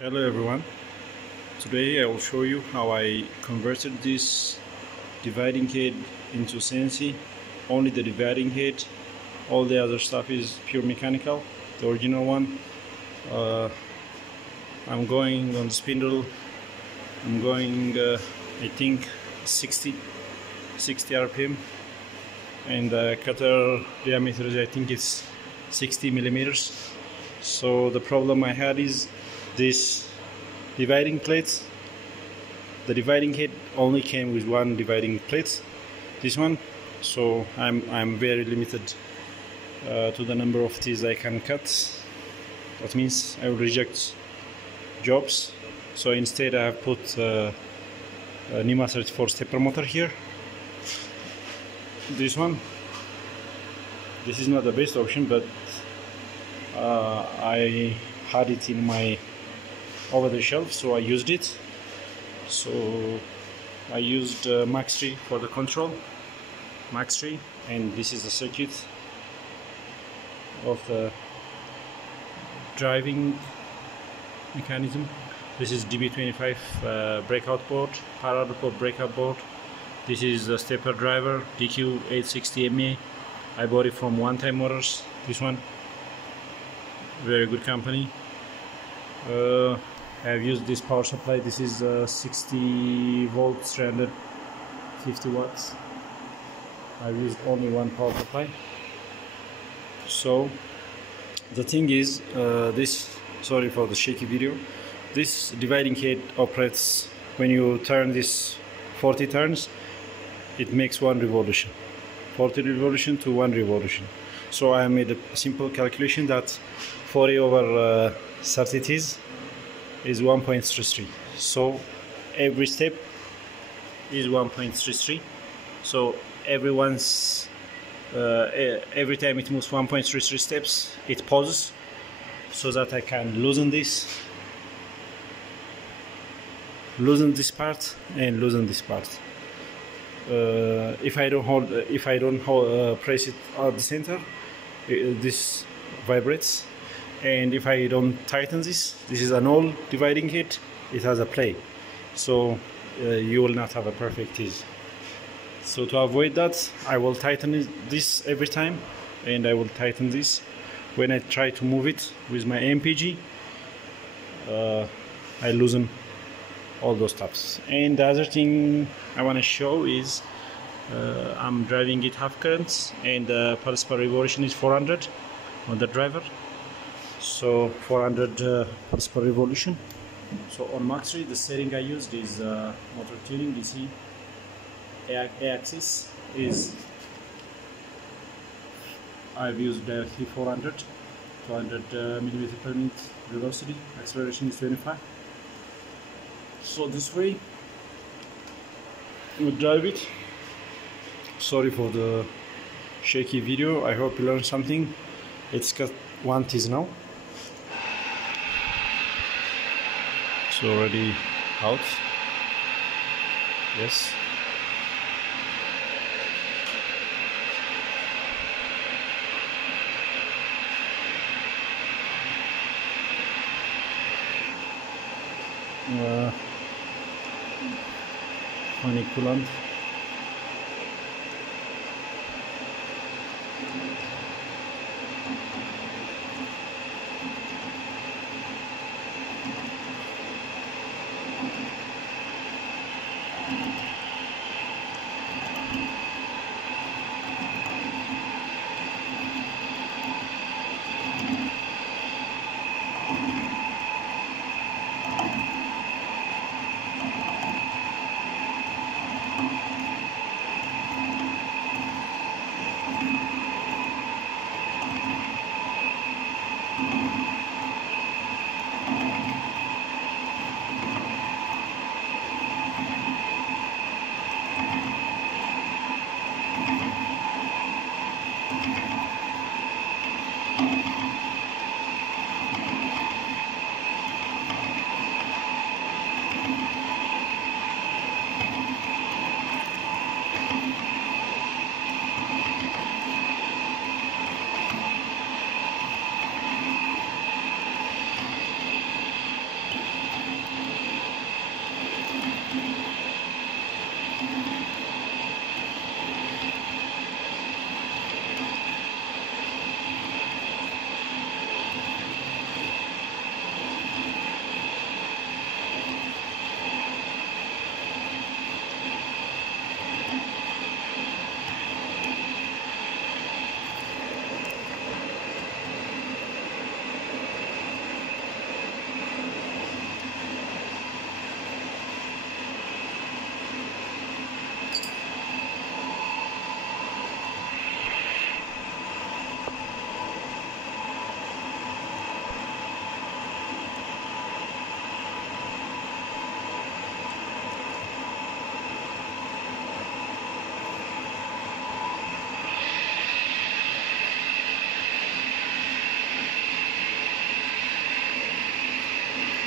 Hello everyone. Today I will show you how I converted this dividing head into CNC. Only the dividing head, all the other stuff is pure mechanical, the original one. I'm going on the spindle, I'm going I think 60 RPM, and the cutter diameter is, I think it's 60 millimeters. So the problem I had is this dividing plate. The dividing head only came with one dividing plate, this one, so I'm very limited to the number of teeth I can cut. That means I will reject jobs. So instead I have put a NEMA 34 stepper motor here. This one, this is not the best option, but I had it in my over the shelf, so I used it. So I used Max 3 for the control, Max 3, and this is the circuit of the driving mechanism. This is DB25 breakout board, parallel port breakout board. This is the stepper driver, DQ860MA. I bought it from One Time Motors, this one. Very good company. I have used this power supply. This is 60 volts, 350 watts. I've used only one power supply. So the thing is, sorry for the shaky video, this dividing head operates when you turn this 40 turns, it makes one revolution, 40 revolution to one revolution. So I made a simple calculation that 40 over 30 T's is 1.33. So every step is 1.33. So every time it moves 1.33 steps, it pauses so that I can loosen this part and loosen this part. If I don't press it at the center, this vibrates. And if I don't tighten this is an old dividing head, it has a play, so you will not have a perfect teeth. So to avoid that, I will tighten this every time, and I will tighten this when I try to move it with my MPG. I loosen all those stuffs. And the other thing I want to show is I'm driving it half currents, and the pulse per revolution is 400 on the driver. So 400 pulse per revolution. So on Max 3, the setting I used is motor tuning. You see, A-axis is, I've used directly 400 millimeter per minute velocity. Acceleration is 25. So this way you drive it. Sorry for the shaky video. I hope you learned something. It's got one teeth now. It's already out. Yes. Funny coolant.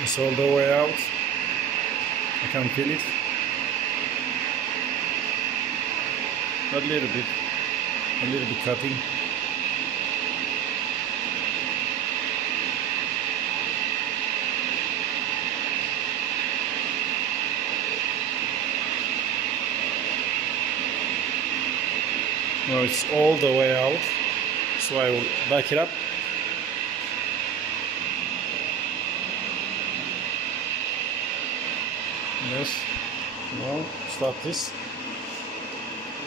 It's all the way out. I can feel it. A little bit cutting. Now it's all the way out, so I will back it up. Yes, now stop this,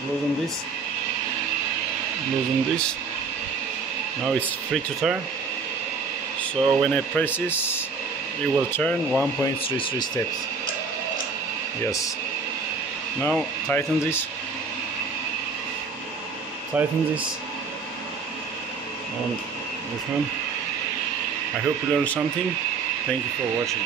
loosen this, now it's free to turn, so when I press this it will turn 1.33 steps. Yes, now tighten this on this one. I hope you learned something. Thank you for watching.